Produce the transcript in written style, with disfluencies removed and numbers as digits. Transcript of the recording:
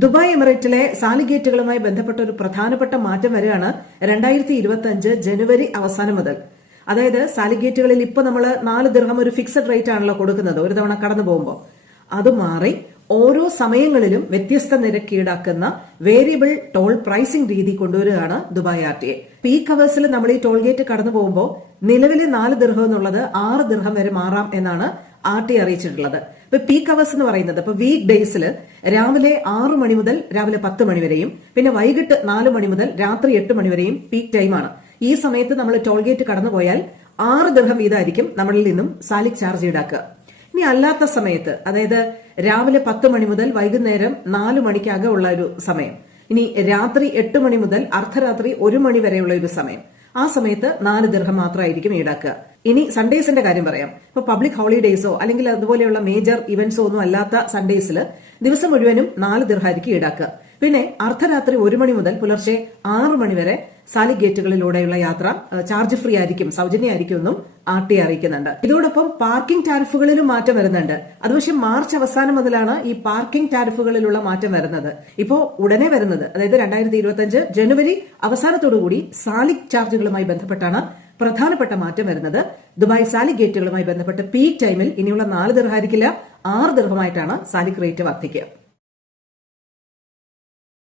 Dubai എമിറേറ്റിലെ സാലിഗേറ്റുകളുമായി ബന്ധപ്പെട്ട ഒരു പ്രധാനപ്പെട്ട മാറ്റം വരികയാണ് 2025 ജനുവരി അവസാനം മുതൽ. അതായത് സാലിഗേറ്റുകളിൽ ഇപ്പൊ നമ്മൾ 4 ദിർഹം ഒരു ഫിക്സഡ് റേറ്റ് ആണല്ലോ കൊടുക്കുന്നത് ഒരു തവണ കടന്നു പോകുമ്പോൾ. അത് മാറി ഓരോ സമയങ്ങളിലും വ്യത്യസ്ത നിരക്ക് ഈടാക്കുന്ന വേരിയബിൾ ടോൾ പ്രൈസിംഗ് രീതി കൊണ്ടുവരികയാണ് ദുബായ് RTA. പീക്ക് അവേഴ്സിൽ നമ്മൾ ഈ ടോൾ ഗേറ്റ് കടന്നു പോകുമ്പോൾ നിലവിലെ 4 ദിർഹം എന്നുള്ളത് 6 ദിർഹം വരെ മാറാം എന്നാണ് RTA അറിയിച്ചിട്ടുള്ളത്. ഇപ്പൊ പീക്ക് അവേഴ്സ് എന്ന് പറയുന്നത് ഇപ്പൊ വീക്ക് ഡേയ്സിൽ രാവിലെ 6 മണി മുതൽ രാവിലെ 10 മണി വരെയും പിന്നെ വൈകിട്ട് 4 മണി മുതൽ രാത്രി 8 മണി വരെയും പീക്ക് ടൈമാണ്. ഈ സമയത്ത് നമ്മൾ ടോൾ ഗേറ്റ് കടന്നുപോയാൽ 6 ദിർഹം വീതമായിരിക്കും നമ്മളിൽ നിന്നും സാലിക് ചാർജ് ഈടാക്കുക. ഇനി അല്ലാത്ത സമയത്ത്, അതായത് രാവിലെ 10 മണി മുതൽ വൈകുന്നേരം 4 മണിക്കകം ഉള്ള ഒരു സമയം, ഇനി രാത്രി 8 മണി മുതൽ അർദ്ധരാത്രി 1 മണി വരെയുള്ള ഒരു സമയം, ആ സമയത്ത് 4 ദിർഹം മാത്രമായിരിക്കും ഈടാക്കുക. ഇനി സൺഡേസിന്റെ കാര്യം പറയാം. ഇപ്പൊ പബ്ലിക് ഹോളിഡേയ്സോ അല്ലെങ്കിൽ അതുപോലെയുള്ള മേജർ ഇവന്റ്സോ ഒന്നും അല്ലാത്ത സൺഡേസിൽ ദിവസം മുഴുവനും 4 ദിർഹമായിരിക്കും ഈടാക്കുക. പിന്നെ അർദ്ധരാത്രി 1 മണി മുതൽ പുലർച്ചെ 6 മണി വരെ സാലിക് ഗേറ്റുകളിലൂടെയുള്ള യാത്ര ചാർജ് ഫ്രീ ആയിരിക്കും, സൗജന്യമായിരിക്കും എന്നും RTA അറിയിക്കുന്നുണ്ട്. ഇതോടൊപ്പം പാർക്കിംഗ് ടാരിഫുകളിലും മാറ്റം വരുന്നുണ്ട്. അത് പക്ഷേ മാർച്ച് അവസാനം മുതലാണ് ഈ പാർക്കിംഗ് ടാരിഫുകളിലുള്ള മാറ്റം വരുന്നത്. ഇപ്പോ ഉടനെ വരുന്നത്, അതായത് 2025 ജനുവരി അവസാനത്തോടുകൂടി സാലിക് ചാർജുകളുമായി ബന്ധപ്പെട്ടാണ് പ്രധാനപ്പെട്ട മാറ്റം വരുന്നത്. ദുബായ് സാലിക് ഗേറ്റുകളുമായി ബന്ധപ്പെട്ട് പീക്ക് ടൈമിൽ ഇനിയുള്ള 4 ദിർഹമായിരിക്കില്ല, 6 ദിർഹമായിട്ടാണ് സാലിക് റേറ്റ് വർദ്ധിക്കുക.